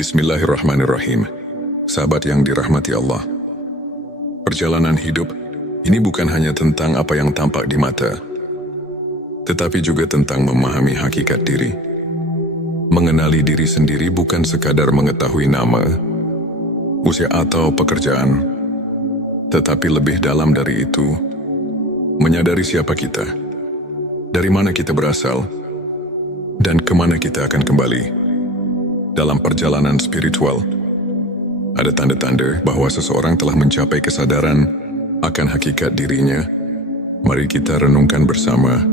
Bismillahirrahmanirrahim. Sahabat yang dirahmati Allah. Perjalanan hidup ini bukan hanya tentang apa yang tampak di mata, tetapi juga tentang memahami hakikat diri. Mengenali diri sendiri bukan sekadar mengetahui nama, usia atau pekerjaan, tetapi lebih dalam dari itu, menyadari siapa kita, dari mana kita berasal, dan kemana kita akan kembali. Dalam perjalanan spiritual, ada tanda-tanda bahwa seseorang telah mencapai kesadaran akan hakikat dirinya. Mari kita renungkan bersama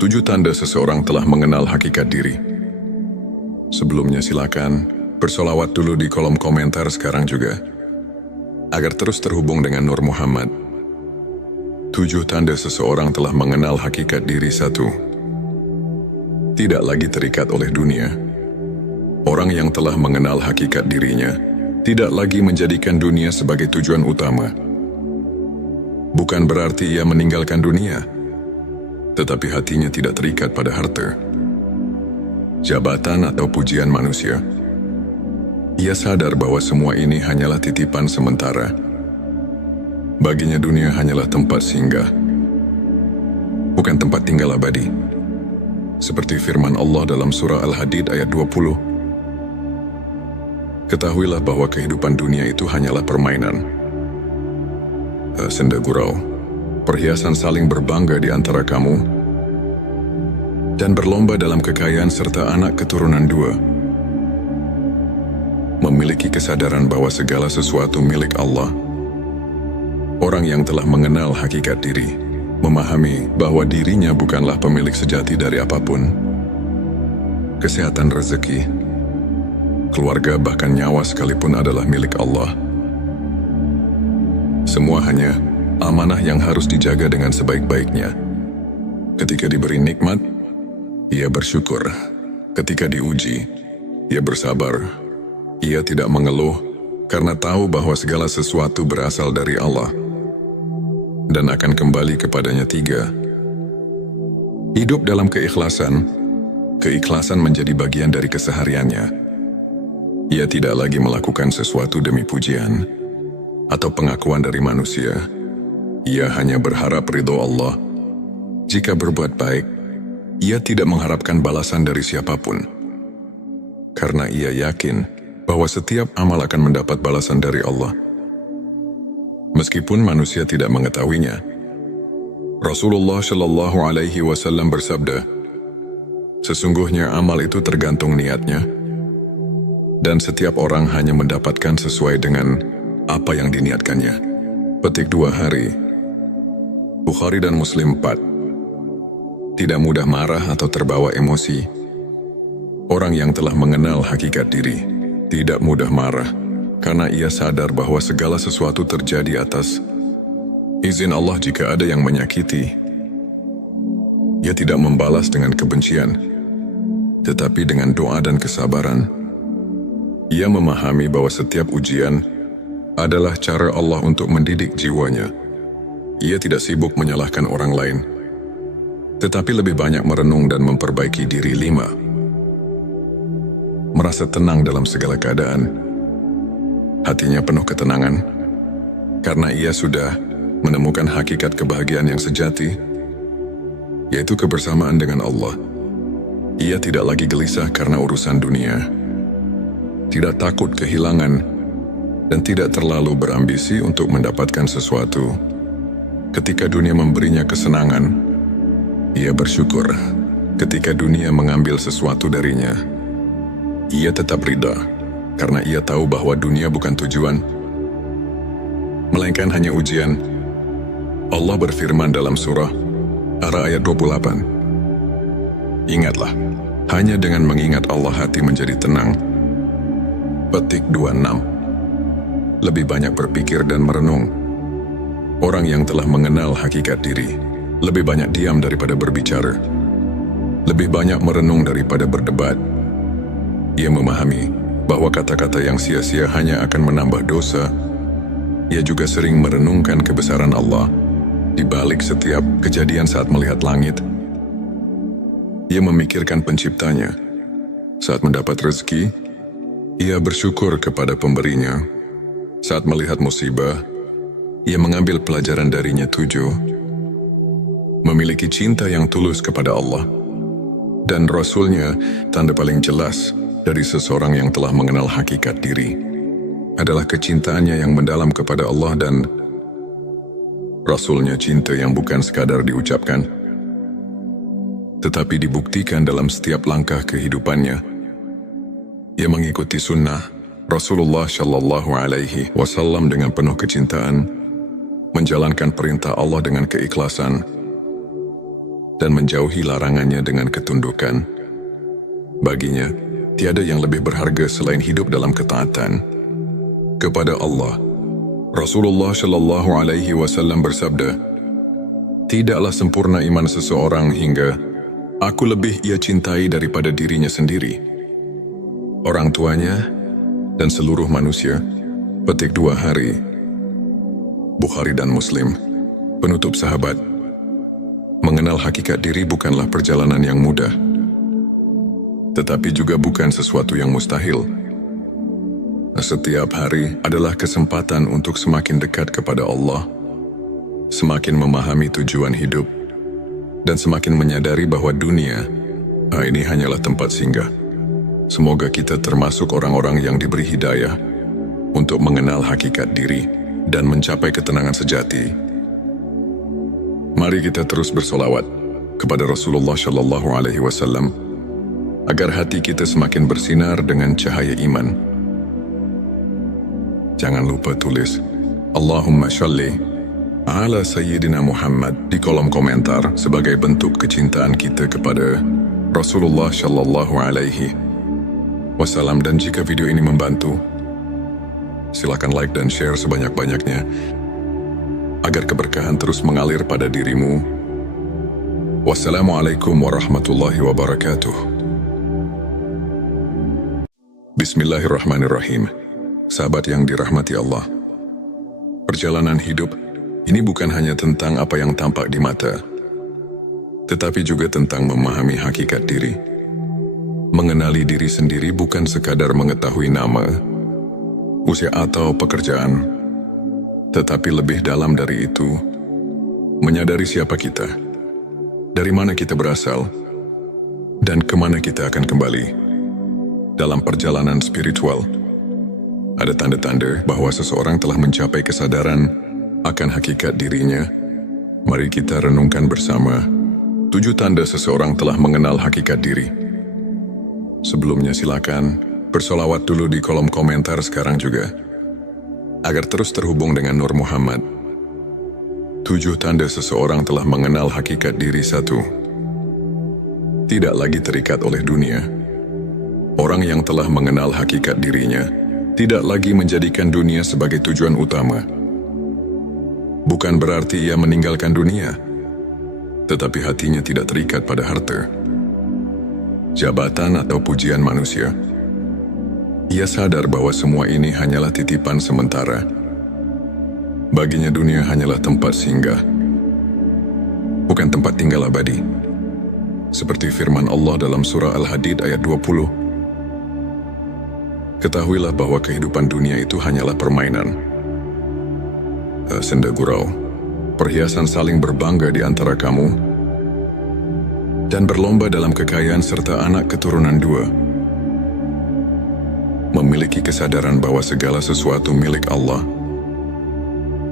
7 tanda seseorang telah mengenal hakikat diri. Sebelumnya silakan bersolawat dulu di kolom komentar sekarang juga, agar terus terhubung dengan Nur Muhammad. 7 tanda seseorang telah mengenal hakikat diri. 1. Tidak lagi terikat oleh dunia. Orang yang telah mengenal hakikat dirinya tidak lagi menjadikan dunia sebagai tujuan utama. Bukan berarti ia meninggalkan dunia, tetapi hatinya tidak terikat pada harta, jabatan atau pujian manusia. Ia sadar bahwa semua ini hanyalah titipan sementara. Baginya dunia hanyalah tempat singgah, bukan tempat tinggal abadi. Seperti firman Allah dalam surah Al-Hadid ayat 20. Ketahuilah bahwa kehidupan dunia itu hanyalah permainan, senda gurau, perhiasan saling berbangga di antara kamu, dan berlomba dalam kekayaan serta anak keturunan 2. Memiliki kesadaran bahwa segala sesuatu milik Allah. Orang yang telah mengenal hakikat diri, memahami bahwa dirinya bukanlah pemilik sejati dari apapun. Kesehatan, rezeki, keluarga, bahkan nyawa sekalipun adalah milik Allah. Semua hanya amanah yang harus dijaga dengan sebaik-baiknya. Ketika diberi nikmat, ia bersyukur. Ketika diuji, ia bersabar. Ia tidak mengeluh karena tahu bahwa segala sesuatu berasal dari Allah dan akan kembali kepadanya. 3. Hidup dalam keikhlasan. Keikhlasan menjadi bagian dari kesehariannya. Ia tidak lagi melakukan sesuatu demi pujian atau pengakuan dari manusia. Ia hanya berharap ridho Allah. Jika berbuat baik, ia tidak mengharapkan balasan dari siapapun. Karena ia yakin bahwa setiap amal akan mendapat balasan dari Allah, meskipun manusia tidak mengetahuinya. Rasulullah Shallallahu Alaihi Wasallam bersabda, sesungguhnya amal itu tergantung niatnya, dan setiap orang hanya mendapatkan sesuai dengan apa yang diniatkannya. Petik 2 hari. Bukhari dan Muslim 4. Tidak mudah marah atau terbawa emosi. Orang yang telah mengenal hakikat diri tidak mudah marah, karena ia sadar bahwa segala sesuatu terjadi atas izin Allah. Jika ada yang menyakiti, ia tidak membalas dengan kebencian, tetapi dengan doa dan kesabaran. Ia memahami bahwa setiap ujian adalah cara Allah untuk mendidik jiwanya. Ia tidak sibuk menyalahkan orang lain, tetapi lebih banyak merenung dan memperbaiki diri. 5. Merasa tenang dalam segala keadaan. Hatinya penuh ketenangan, karena ia sudah menemukan hakikat kebahagiaan yang sejati, yaitu kebersamaan dengan Allah. Ia tidak lagi gelisah karena urusan dunia, tidak takut kehilangan, dan tidak terlalu berambisi untuk mendapatkan sesuatu. Ketika dunia memberinya kesenangan, ia bersyukur. Ketika dunia mengambil sesuatu darinya, ia tetap ridha, karena ia tahu bahwa dunia bukan tujuan, melainkan hanya ujian. Allah berfirman dalam surah Ar-Ra'd ayat 28. Ingatlah, hanya dengan mengingat Allah hati menjadi tenang. Petik 26. Lebih banyak berpikir dan merenung. Orang yang telah mengenal hakikat diri lebih banyak diam daripada berbicara, lebih banyak merenung daripada berdebat. Ia memahami bahwa kata-kata yang sia-sia hanya akan menambah dosa. Ia juga sering merenungkan kebesaran Allah di balik setiap kejadian. Saat melihat langit, ia memikirkan penciptanya. Saat mendapat rezeki, Ia bersyukur kepada pemberinya. Saat melihat musibah, ia mengambil pelajaran darinya. 7. Memiliki cinta yang tulus kepada Allah dan Rasul-Nya. Tanda paling jelas dari seseorang yang telah mengenal hakikat diri adalah kecintaannya yang mendalam kepada Allah dan Rasul-Nya. Cinta yang bukan sekadar diucapkan, tetapi dibuktikan dalam setiap langkah kehidupannya. Ia mengikuti sunnah Rasulullah Shallallahu Alaihi Wasallam dengan penuh kecintaan, menjalankan perintah Allah dengan keikhlasan, dan menjauhi larangannya dengan ketundukan. Baginya, tiada yang lebih berharga selain hidup dalam ketaatan kepada Allah. Rasulullah Shallallahu Alaihi Wasallam bersabda, "Tidaklah sempurna iman seseorang hingga aku lebih ia cintai daripada dirinya sendiri, orang tuanya, dan seluruh manusia." Petik 2 hari. Bukhari dan Muslim. Penutup sahabat, mengenal hakikat diri bukanlah perjalanan yang mudah, tetapi juga bukan sesuatu yang mustahil. Setiap hari adalah kesempatan untuk semakin dekat kepada Allah, semakin memahami tujuan hidup, dan semakin menyadari bahwa dunia ini hanyalah tempat singgah. Semoga kita termasuk orang-orang yang diberi hidayah untuk mengenal hakikat diri dan mencapai ketenangan sejati. Mari kita terus bersolawat kepada Rasulullah Shallallahu Alaihi Wasallam agar hati kita semakin bersinar dengan cahaya iman. Jangan lupa tulis Allahumma sholli ala Sayyidina Muhammad di kolom komentar sebagai bentuk kecintaan kita kepada Rasulullah Shallallahu Alaihi Wasallam. Dan jika video ini membantu, silakan like dan share sebanyak-banyaknya agar keberkahan terus mengalir pada dirimu. Wassalamualaikum warahmatullahi wabarakatuh. Bismillahirrahmanirrahim. Sahabat yang dirahmati Allah, perjalanan hidup ini bukan hanya tentang apa yang tampak di mata, tetapi juga tentang memahami hakikat diri. Mengenali diri sendiri bukan sekadar mengetahui nama, usia atau pekerjaan, tetapi lebih dalam dari itu, menyadari siapa kita, dari mana kita berasal, dan kemana kita akan kembali. Dalam perjalanan spiritual, ada tanda-tanda bahwa seseorang telah mencapai kesadaran akan hakikat dirinya. Mari kita renungkan bersama 7 tanda seseorang telah mengenal hakikat diri. Sebelumnya silakan bersolawat dulu di kolom komentar sekarang juga, agar terus terhubung dengan Nur Muhammad. 7 tanda seseorang telah mengenal hakikat diri. 1. Tidak lagi terikat oleh dunia. Orang yang telah mengenal hakikat dirinya tidak lagi menjadikan dunia sebagai tujuan utama. Bukan berarti ia meninggalkan dunia, tetapi hatinya tidak terikat pada harta, jabatan atau pujian manusia. Ia sadar bahwa semua ini hanyalah titipan sementara. Baginya dunia hanyalah tempat singgah, bukan tempat tinggal abadi. Seperti firman Allah dalam surah Al-Hadid ayat 20. Ketahuilah bahwa kehidupan dunia itu hanyalah permainan, senda gurau, perhiasan saling berbangga di antara kamu, dan berlomba dalam kekayaan serta anak keturunan 2. Memiliki kesadaran bahwa segala sesuatu milik Allah.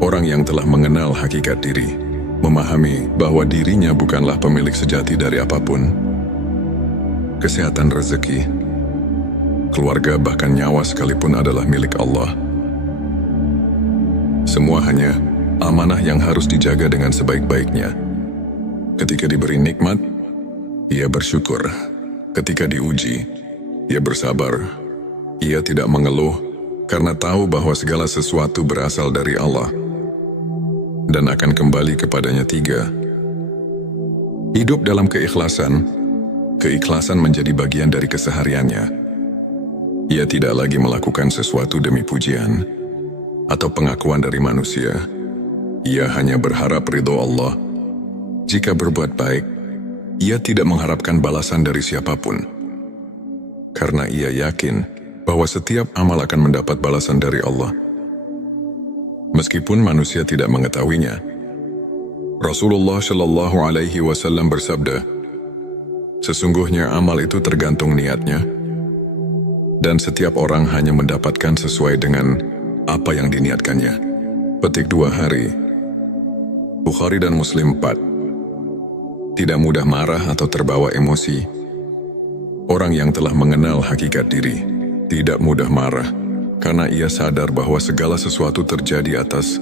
Orang yang telah mengenal hakikat diri, memahami bahwa dirinya bukanlah pemilik sejati dari apapun. Kesehatan, rezeki, keluarga, bahkan nyawa sekalipun adalah milik Allah. Semua hanya amanah yang harus dijaga dengan sebaik-baiknya. Ketika diberi nikmat, ia bersyukur. Ketika diuji, ia bersabar. Ia tidak mengeluh karena tahu bahwa segala sesuatu berasal dari Allah dan akan kembali kepadanya. 3. Hidup dalam keikhlasan. Keikhlasan menjadi bagian dari kesehariannya. Ia tidak lagi melakukan sesuatu demi pujian atau pengakuan dari manusia. Ia hanya berharap ridho Allah. Jika berbuat baik, ia tidak mengharapkan balasan dari siapapun. Karena ia yakin bahwa setiap amal akan mendapat balasan dari Allah. Meskipun manusia tidak mengetahuinya, Rasulullah Shallallahu Alaihi Wasallam bersabda, sesungguhnya amal itu tergantung niatnya, dan setiap orang hanya mendapatkan sesuai dengan apa yang diniatkannya. Petik 2 hari. Bukhari dan Muslim 4. Tidak mudah marah atau terbawa emosi. Orang yang telah mengenal hakikat diri tidak mudah marah, karena ia sadar bahwa segala sesuatu terjadi atas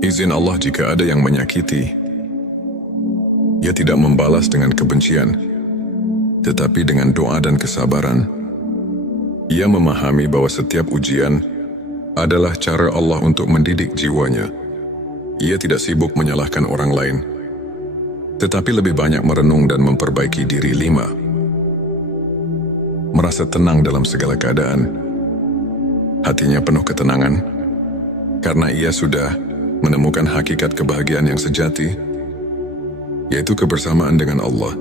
izin Allah. Jika ada yang menyakiti, ia tidak membalas dengan kebencian, tetapi dengan doa dan kesabaran. Ia memahami bahwa setiap ujian adalah cara Allah untuk mendidik jiwanya. Ia tidak sibuk menyalahkan orang lain, tetapi lebih banyak merenung dan memperbaiki diri. 5. Merasa tenang dalam segala keadaan. Hatinya penuh ketenangan, karena ia sudah menemukan hakikat kebahagiaan yang sejati, yaitu kebersamaan dengan Allah.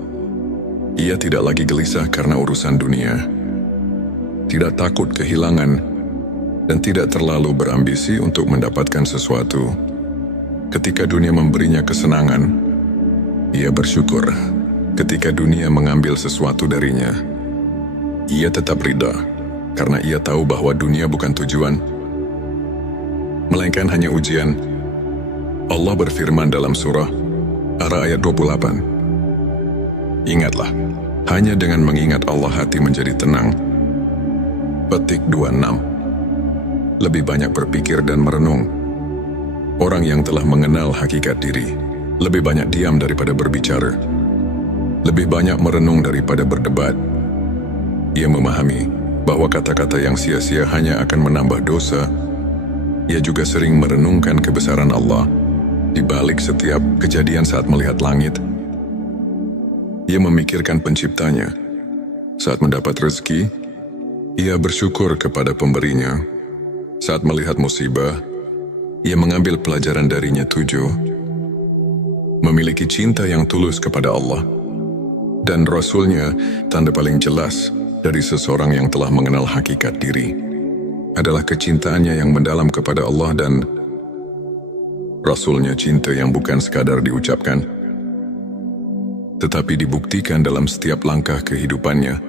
Ia tidak lagi gelisah karena urusan dunia, tidak takut kehilangan, dan tidak terlalu berambisi untuk mendapatkan sesuatu. Ketika dunia memberinya kesenangan, ia bersyukur. Ketika dunia mengambil sesuatu darinya, ia tetap ridha, karena ia tahu bahwa dunia bukan tujuan, melainkan hanya ujian. Allah berfirman dalam surah Ar-Ra'd ayat 28, ingatlah, hanya dengan mengingat Allah hati menjadi tenang. Petik 26. Lebih banyak berpikir dan merenung. Orang yang telah mengenal hakikat diri lebih banyak diam daripada berbicara, lebih banyak merenung daripada berdebat. Ia memahami bahwa kata-kata yang sia-sia hanya akan menambah dosa. Ia juga sering merenungkan kebesaran Allah di balik setiap kejadian. Saat melihat langit, ia memikirkan penciptanya. Saat mendapat rezeki, ia bersyukur kepada pemberinya. Saat melihat musibah, ia mengambil pelajaran darinya. 7. Memiliki cinta yang tulus kepada Allah dan Rasul-Nya. Tanda paling jelas dari seseorang yang telah mengenal hakikat diri adalah kecintaannya yang mendalam kepada Allah dan Rasul-Nya. Cinta yang bukan sekadar diucapkan, tetapi dibuktikan dalam setiap langkah kehidupannya.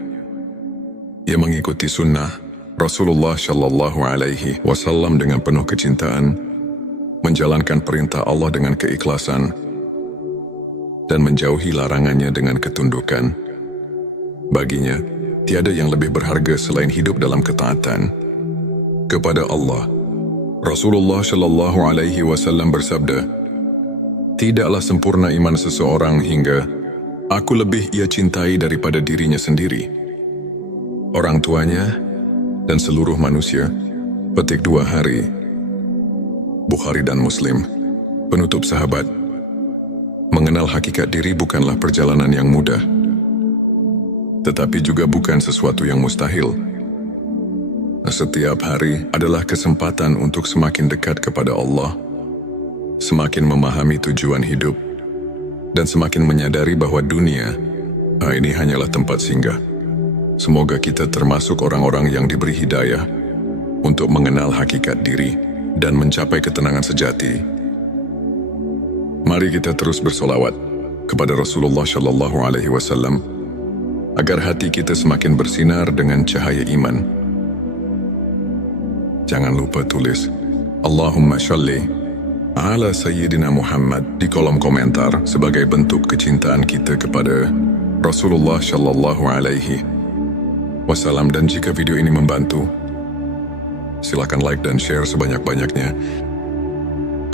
Ia mengikuti sunnah Rasulullah Shallallahu Alaihi Wasallam dengan penuh kecintaan, menjalankan perintah Allah dengan keikhlasan, dan menjauhi larangannya dengan ketundukan. Baginya, tiada yang lebih berharga selain hidup dalam ketaatan kepada Allah. Rasulullah Shallallahu Alaihi Wasallam bersabda, tidaklah sempurna iman seseorang hingga aku lebih ia cintai daripada dirinya sendiri, orang tuanya, dan seluruh manusia. Petik 2 hari. Bukhari dan Muslim. Penutup sahabat, mengenal hakikat diri bukanlah perjalanan yang mudah, tetapi juga bukan sesuatu yang mustahil. Setiap hari adalah kesempatan untuk semakin dekat kepada Allah, semakin memahami tujuan hidup, dan semakin menyadari bahwa dunia ini hanyalah tempat singgah. Semoga kita termasuk orang-orang yang diberi hidayah untuk mengenal hakikat diri dan mencapai ketenangan sejati. Mari kita terus bersolawat kepada Rasulullah Shallallahu Alaihi Wasallam agar hati kita semakin bersinar dengan cahaya iman. Jangan lupa tulis Allahumma sholli ala Sayyidina Muhammad di kolom komentar sebagai bentuk kecintaan kita kepada Rasulullah Shallallahu Alaihi Wasallam. Dan jika video ini membantu, silakan like dan share sebanyak-banyaknya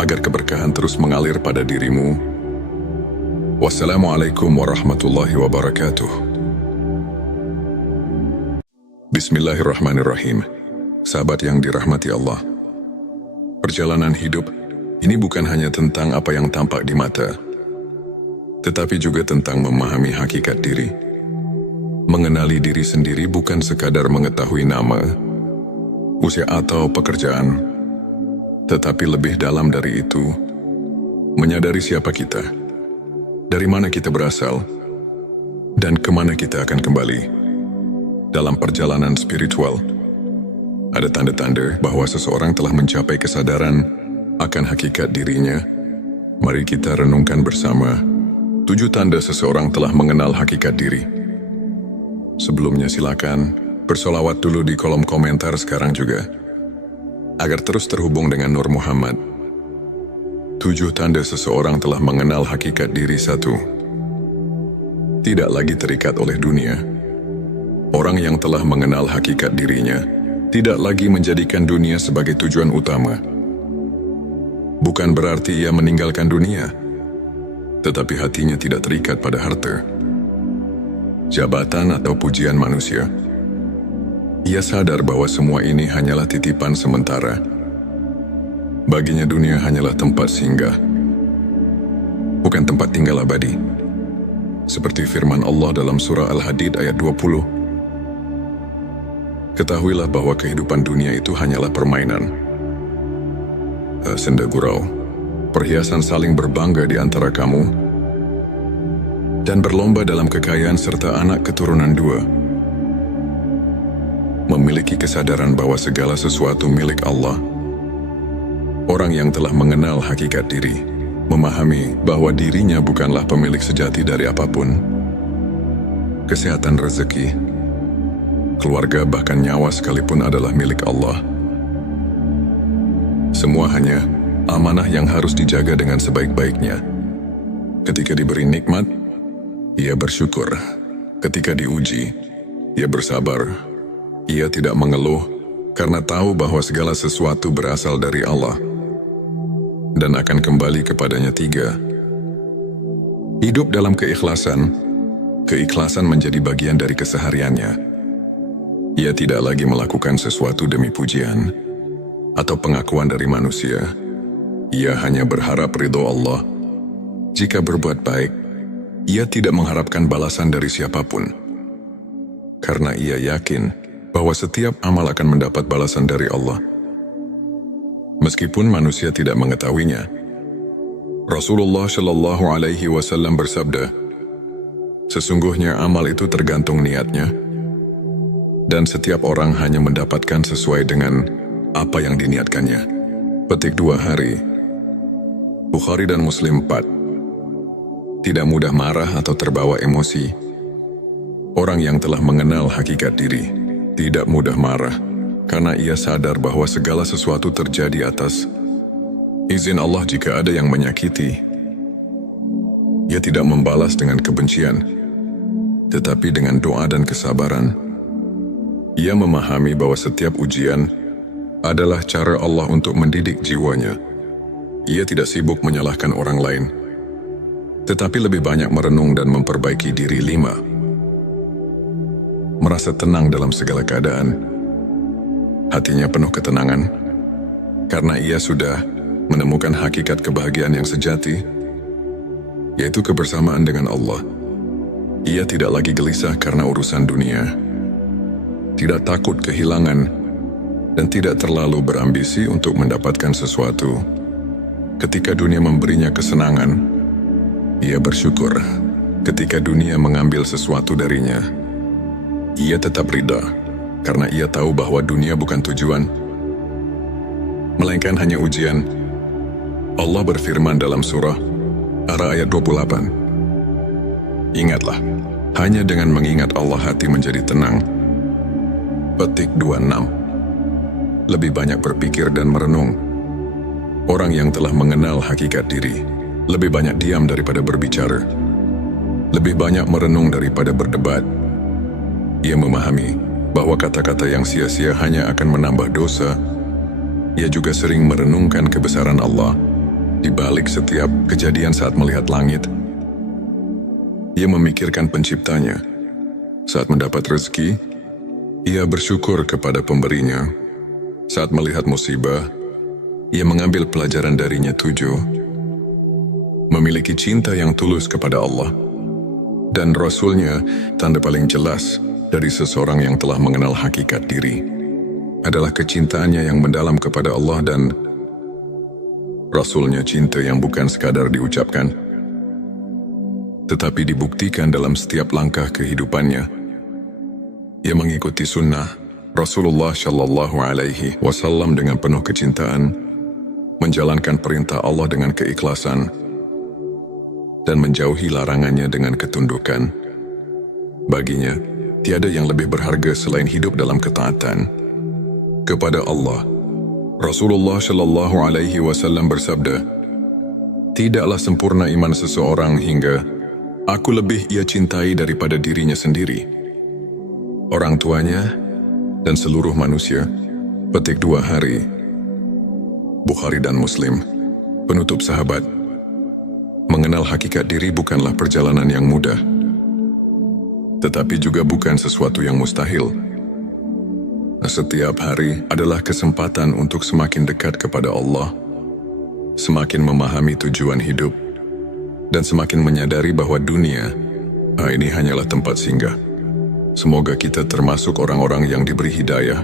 agar keberkahan terus mengalir pada dirimu. Wassalamualaikum warahmatullahi wabarakatuh. Bismillahirrahmanirrahim. Sahabat yang dirahmati Allah, perjalanan hidup ini bukan hanya tentang apa yang tampak di mata, tetapi juga tentang memahami hakikat diri. Mengenali diri sendiri bukan sekadar mengetahui nama, usia atau pekerjaan, tetapi lebih dalam dari itu, menyadari siapa kita, dari mana kita berasal, dan kemana kita akan kembali. Dalam perjalanan spiritual, Ada tanda-tanda bahwa seseorang telah mencapai kesadaran akan hakikat dirinya. Mari kita renungkan bersama 7 tanda seseorang telah mengenal hakikat diri. Sebelumnya silakan bersolawat dulu di kolom komentar sekarang juga, agar terus terhubung dengan Nur Muhammad. 7 tanda seseorang telah mengenal hakikat diri. 1. Tidak lagi terikat oleh dunia. Orang yang telah mengenal hakikat dirinya tidak lagi menjadikan dunia sebagai tujuan utama. Bukan berarti ia meninggalkan dunia, tetapi hatinya tidak terikat pada harta, jabatan atau pujian manusia. Ia sadar bahwa semua ini hanyalah titipan sementara. Baginya dunia hanyalah tempat singgah, bukan tempat tinggal abadi. Seperti firman Allah dalam surah Al-Hadid ayat 20. Ketahuilah bahwa kehidupan dunia itu hanyalah permainan, senda gurau, perhiasan saling berbangga di antara kamu, dan berlomba dalam kekayaan serta anak keturunan 2. Memiliki kesadaran bahwa segala sesuatu milik Allah. Orang yang telah mengenal hakikat diri memahami bahwa dirinya bukanlah pemilik sejati dari apapun. Kesehatan, rezeki, keluarga, bahkan nyawa sekalipun adalah milik Allah. Semua hanya amanah yang harus dijaga dengan sebaik-baiknya. Ketika diberi nikmat, ia bersyukur. Ketika diuji, ia bersabar. Ia tidak mengeluh karena tahu bahwa segala sesuatu berasal dari Allah dan akan kembali kepadanya. 3. Hidup dalam keikhlasan. Keikhlasan menjadi bagian dari kesehariannya. Ia tidak lagi melakukan sesuatu demi pujian atau pengakuan dari manusia. Ia hanya berharap ridho Allah. Jika berbuat baik, ia tidak mengharapkan balasan dari siapapun, karena ia yakin bahwa setiap amal akan mendapat balasan dari Allah, meskipun manusia tidak mengetahuinya. Rasulullah Shallallahu Alaihi Wasallam bersabda, sesungguhnya amal itu tergantung niatnya, dan setiap orang hanya mendapatkan sesuai dengan apa yang diniatkannya. Petik 2 hari. Bukhari dan Muslim 4. Tidak mudah marah atau terbawa emosi. Orang yang telah mengenal hakikat diri tidak mudah marah, karena ia sadar bahwa segala sesuatu terjadi atas izin Allah. Jika ada yang menyakiti, ia tidak membalas dengan kebencian, tetapi dengan doa dan kesabaran. Ia memahami bahwa setiap ujian adalah cara Allah untuk mendidik jiwanya. Ia tidak sibuk menyalahkan orang lain, tetapi lebih banyak merenung dan memperbaiki diri. 5. Merasa tenang dalam segala keadaan. Hatinya penuh ketenangan, karena ia sudah menemukan hakikat kebahagiaan yang sejati, yaitu kebersamaan dengan Allah. Ia tidak lagi gelisah karena urusan dunia, tidak takut kehilangan, dan tidak terlalu berambisi untuk mendapatkan sesuatu. Ketika dunia memberinya kesenangan, ia bersyukur. Ketika dunia mengambil sesuatu darinya, ia tetap ridha, karena ia tahu bahwa dunia bukan tujuan, melainkan hanya ujian. Allah berfirman dalam surah Ar-Ra'd ayat 28. Ingatlah, hanya dengan mengingat Allah hati menjadi tenang. Petik 26. Lebih banyak berpikir dan merenung. Orang yang telah mengenal hakikat diri lebih banyak diam daripada berbicara, lebih banyak merenung daripada berdebat. Ia memahami bahwa kata-kata yang sia-sia hanya akan menambah dosa. Ia juga sering merenungkan kebesaran Allah di balik setiap kejadian. Saat melihat langit, ia memikirkan penciptanya. Saat mendapat rezeki, ia bersyukur kepada pemberinya. Saat melihat musibah, ia mengambil pelajaran darinya. 7. Memiliki cinta yang tulus kepada Allah dan Rasul-Nya. Tanda paling jelas dari seseorang yang telah mengenal hakikat diri adalah kecintaannya yang mendalam kepada Allah dan Rasul-Nya. Cinta yang bukan sekadar diucapkan, tetapi dibuktikan dalam setiap langkah kehidupannya. Ia mengikuti sunnah Rasulullah Shallallahu Alaihi Wasallam dengan penuh kecintaan menjalankan perintah Allah dengan keikhlasan dan menjauhi larangannya dengan ketundukan. Baginya, tiada yang lebih berharga selain hidup dalam ketaatan kepada Allah. Rasulullah Shallallahu Alaihi Wasallam bersabda, "Tidaklah sempurna iman seseorang hingga aku lebih ia cintai daripada dirinya sendiri, orang tuanya, dan seluruh manusia." Petik 2 hari. Bukhari dan Muslim. Penutup sahabat, mengenal hakikat diri bukanlah perjalanan yang mudah, tetapi juga bukan sesuatu yang mustahil. Setiap hari adalah kesempatan untuk semakin dekat kepada Allah, semakin memahami tujuan hidup, dan semakin menyadari bahwa dunia ini hanyalah tempat singgah. Semoga kita termasuk orang-orang yang diberi hidayah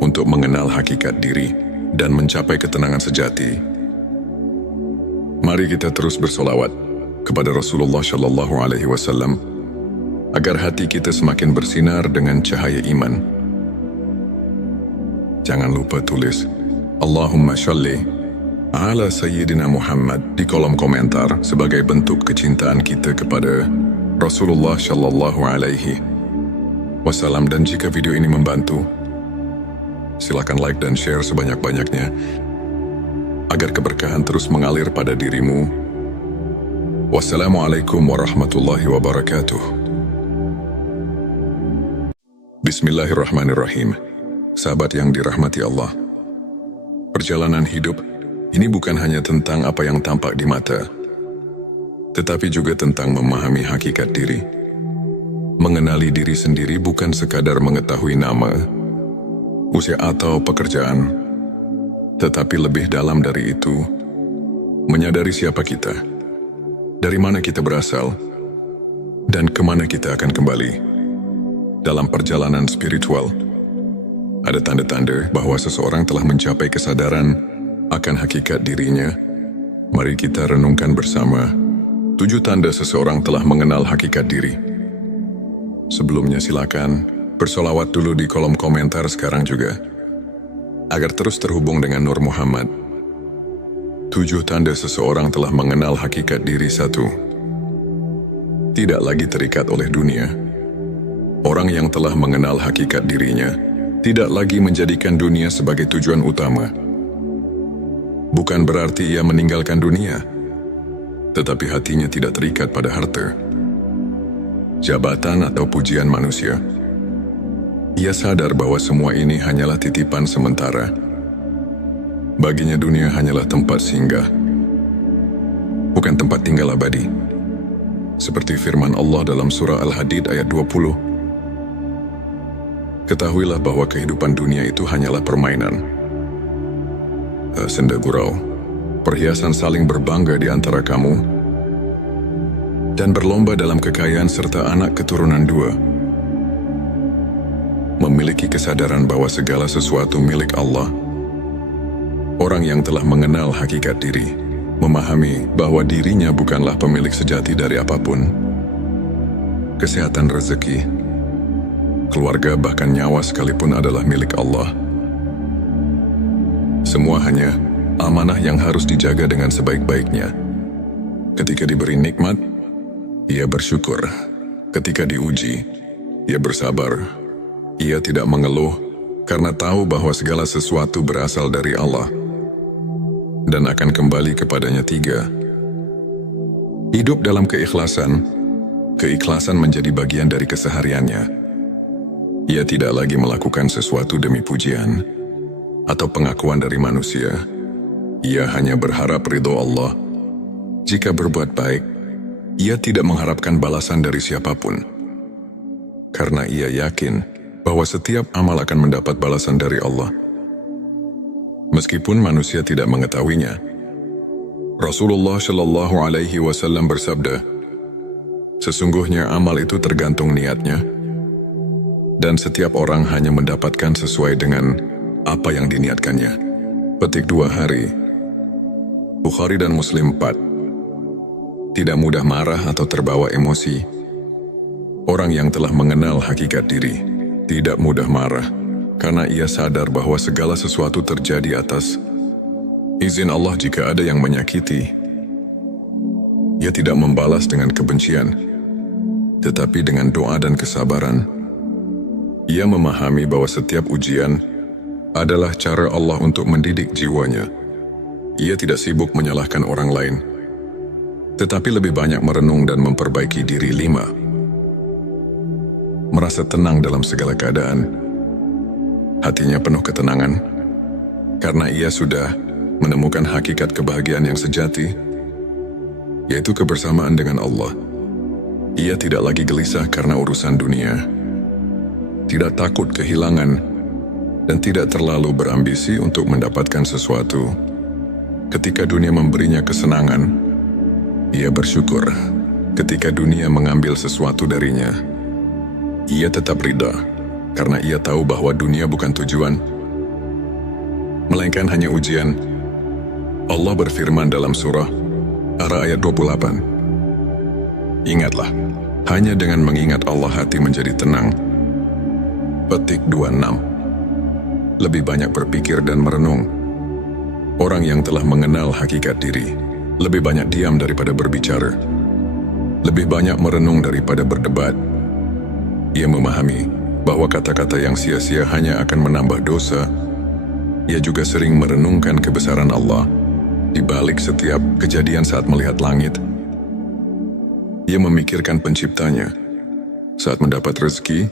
untuk mengenal hakikat diri dan mencapai ketenangan sejati. Mari kita terus bersolawat kepada Rasulullah Shallallahu Alaihi Wasallam agar hati kita semakin bersinar dengan cahaya iman. Jangan lupa tulis Allahumma shalli ala Sayyidina Muhammad di kolom komentar sebagai bentuk kecintaan kita kepada Rasulullah Shallallahu Alaihi Wasallam. Dan jika video ini membantu, silakan like dan share sebanyak-banyaknya agar keberkahan terus mengalir pada dirimu. Wassalamualaikum warahmatullahi wabarakatuh. Bismillahirrahmanirrahim. Sahabat yang dirahmati Allah, perjalanan hidup ini bukan hanya tentang apa yang tampak di mata, tetapi juga tentang memahami hakikat diri. Mengenali diri sendiri bukan sekadar mengetahui nama, usia atau pekerjaan, tetapi lebih dalam dari itu, menyadari siapa kita, dari mana kita berasal, dan kemana kita akan kembali. Dalam perjalanan spiritual, ada tanda-tanda bahwa seseorang telah mencapai kesadaran akan hakikat dirinya. Mari kita renungkan bersama 7 tanda seseorang telah mengenal hakikat diri. Sebelumnya silakan bersolawat dulu di kolom komentar sekarang juga, agar terus terhubung dengan Nur Muhammad. 7 tanda seseorang telah mengenal hakikat diri. 1. Tidak lagi terikat oleh dunia. Orang yang telah mengenal hakikat dirinya tidak lagi menjadikan dunia sebagai tujuan utama. Bukan berarti ia meninggalkan dunia, tetapi hatinya tidak terikat pada harta, jabatan atau pujian manusia. Ia sadar bahwa semua ini hanyalah titipan sementara. Baginya dunia hanyalah tempat singgah, bukan tempat tinggal abadi. Seperti firman Allah dalam surah Al-Hadid ayat 20. Ketahuilah bahwa kehidupan dunia itu hanyalah permainan, senda gurau, perhiasan saling berbangga di antara kamu, dan berlomba dalam kekayaan serta anak keturunan 2. Memiliki kesadaran bahwa segala sesuatu milik Allah. Orang yang telah mengenal hakikat diri, memahami bahwa dirinya bukanlah pemilik sejati dari apapun. Kesehatan, rezeki, keluarga, bahkan nyawa sekalipun adalah milik Allah. Semua hanya amanah yang harus dijaga dengan sebaik-baiknya. Ketika diberi nikmat, ia bersyukur. Ketika diuji, ia bersabar. Ia tidak mengeluh karena tahu bahwa segala sesuatu berasal dari Allah dan akan kembali kepadanya. 3. Hidup dalam keikhlasan. Keikhlasan menjadi bagian dari kesehariannya. Ia tidak lagi melakukan sesuatu demi pujian atau pengakuan dari manusia. Ia hanya berharap ridho Allah. Jika berbuat baik, ia tidak mengharapkan balasan dari siapapun, karena ia yakin bahwa setiap amal akan mendapat balasan dari Allah, meskipun manusia tidak mengetahuinya. Rasulullah Shallallahu Alaihi Wasallam bersabda, sesungguhnya amal itu tergantung niatnya, dan setiap orang hanya mendapatkan sesuai dengan apa yang diniatkannya. Petik 2 hari. Bukhari dan Muslim. 4. Tidak mudah marah atau terbawa emosi. Orang yang telah mengenal hakikat diri tidak mudah marah, karena ia sadar bahwa segala sesuatu terjadi atas izin Allah. Jika ada yang menyakiti, ia tidak membalas dengan kebencian, tetapi dengan doa dan kesabaran. Ia memahami bahwa setiap ujian adalah cara Allah untuk mendidik jiwanya. Ia tidak sibuk menyalahkan orang lain, tetapi lebih banyak merenung dan memperbaiki diri. 5. Merasa tenang dalam segala keadaan. Hatinya penuh ketenangan, karena ia sudah menemukan hakikat kebahagiaan yang sejati, yaitu kebersamaan dengan Allah. Ia tidak lagi gelisah karena urusan dunia, tidak takut kehilangan, dan tidak terlalu berambisi untuk mendapatkan sesuatu. Ketika dunia memberinya kesenangan, ia bersyukur. Ketika dunia mengambil sesuatu darinya, ia tetap ridha, karena ia tahu bahwa dunia bukan tujuan, melainkan hanya ujian. Allah berfirman dalam surah Ar-Ra'd ayat 28. Ingatlah, hanya dengan mengingat Allah hati menjadi tenang. Petik 26. Lebih banyak berpikir dan merenung. Orang yang telah mengenal hakikat diri lebih banyak diam daripada berbicara, lebih banyak merenung daripada berdebat. Ia memahami bahwa kata-kata yang sia-sia hanya akan menambah dosa. Ia juga sering merenungkan kebesaran Allah di balik setiap kejadian. Saat melihat langit, ia memikirkan penciptanya. Saat mendapat rezeki,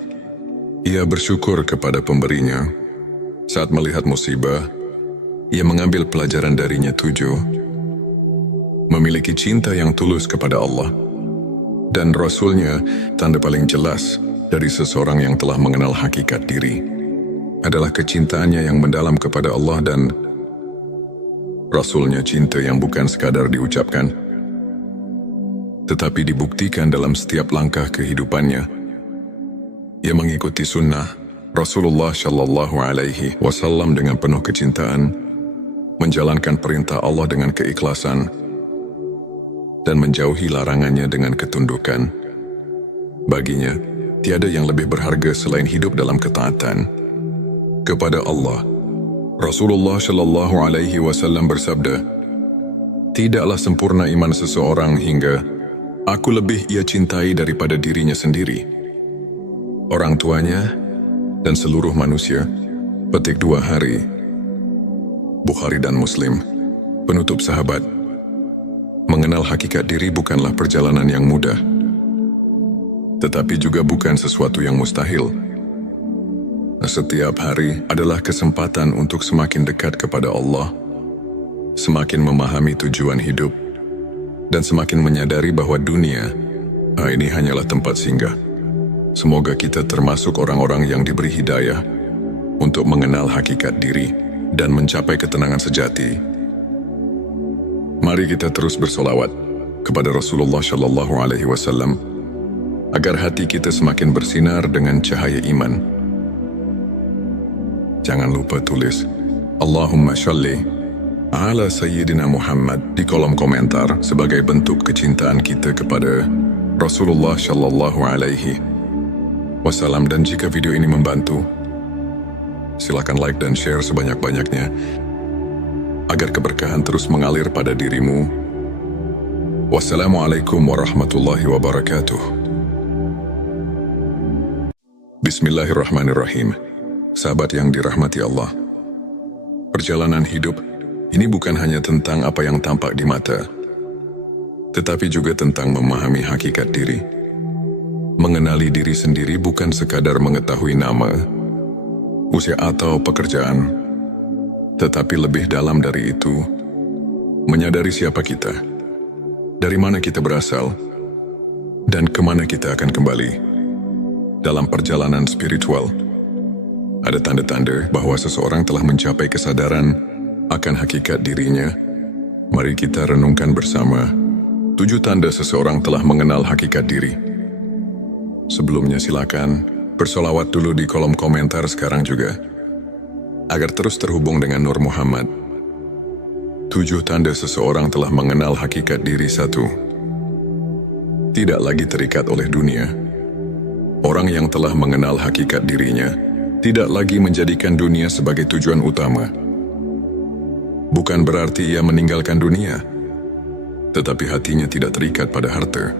ia bersyukur kepada pemberinya. Saat melihat musibah, ia mengambil pelajaran darinya. 7. Memiliki cinta yang tulus kepada Allah dan Rasul-Nya. Tanda paling jelas dari seseorang yang telah mengenal hakikat diri adalah kecintaannya yang mendalam kepada Allah dan Rasul-Nya. Cinta yang bukan sekadar diucapkan, tetapi dibuktikan dalam setiap langkah kehidupannya. Ia mengikuti sunnah Rasulullah Shallallahu Alaihi Wasallam dengan penuh kecintaan, menjalankan perintah Allah dengan keikhlasan, dan menjauhi larangannya dengan ketundukan. Baginya, tiada yang lebih berharga selain hidup dalam ketaatan kepada Allah. Rasulullah Shallallahu Alaihi Wasallam bersabda, "Tidaklah sempurna iman seseorang hingga aku lebih ia cintai daripada dirinya sendiri, orang tuanya, dan seluruh manusia." Petik 2 hari. Bukhari dan Muslim. Penutup sahabat, mengenal hakikat diri bukanlah perjalanan yang mudah, tetapi juga bukan sesuatu yang mustahil. Setiap hari adalah kesempatan untuk semakin dekat kepada Allah, semakin memahami tujuan hidup, dan semakin menyadari bahwa dunia ini hanyalah tempat singgah. Semoga kita termasuk orang-orang yang diberi hidayah untuk mengenal hakikat diri dan mencapai ketenangan sejati. Mari kita terus bersolawat kepada Rasulullah Shallallahu Alaihi Wasallam agar hati kita semakin bersinar dengan cahaya iman. Jangan lupa tulis Allahumma sholli ala Sayyidina Muhammad di kolom komentar sebagai bentuk kecintaan kita kepada Rasulullah Shallallahu Alaihi Wasallam. Dan jika video ini membantu, silakan like dan share sebanyak-banyaknya agar keberkahan terus mengalir pada dirimu. Wassalamualaikum warahmatullahi wabarakatuh. Bismillahirrahmanirrahim. Sahabat yang dirahmati Allah, perjalanan hidup ini bukan hanya tentang apa yang tampak di mata, tetapi juga tentang memahami hakikat diri. Mengenali diri sendiri bukan sekadar mengetahui nama, usia atau pekerjaan, tetapi lebih dalam dari itu, menyadari siapa kita, dari mana kita berasal, dan kemana kita akan kembali. Dalam perjalanan spiritual, ada tanda-tanda bahwa seseorang telah mencapai kesadaran akan hakikat dirinya. Mari kita renungkan bersama 7 tanda seseorang telah mengenal hakikat diri. Sebelumnya silakan bersolawat dulu di kolom komentar sekarang juga, agar terus terhubung dengan Nur Muhammad. 7 tanda seseorang telah mengenal hakikat diri. 1. Tidak lagi terikat oleh dunia. Orang yang telah mengenal hakikat dirinya tidak lagi menjadikan dunia sebagai tujuan utama. Bukan berarti ia meninggalkan dunia, tetapi hatinya tidak terikat pada harta,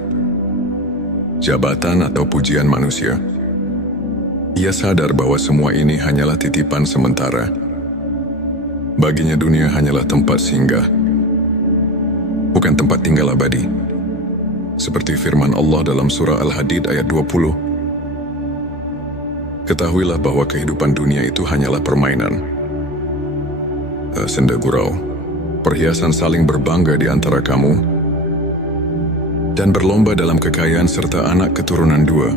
jabatan atau pujian manusia. Ia sadar bahwa semua ini hanyalah titipan sementara. Baginya dunia hanyalah tempat singgah, bukan tempat tinggal abadi. Seperti firman Allah dalam surah Al-Hadid ayat 20. Ketahuilah bahwa kehidupan dunia itu hanyalah permainan. Senda gurau, perhiasan saling berbangga di antara kamu, dan berlomba dalam kekayaan serta anak keturunan dua.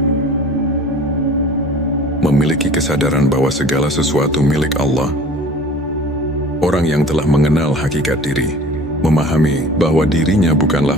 Memiliki kesadaran bahwa segala sesuatu milik Allah. Orang yang telah mengenal hakikat diri, memahami bahwa dirinya bukanlah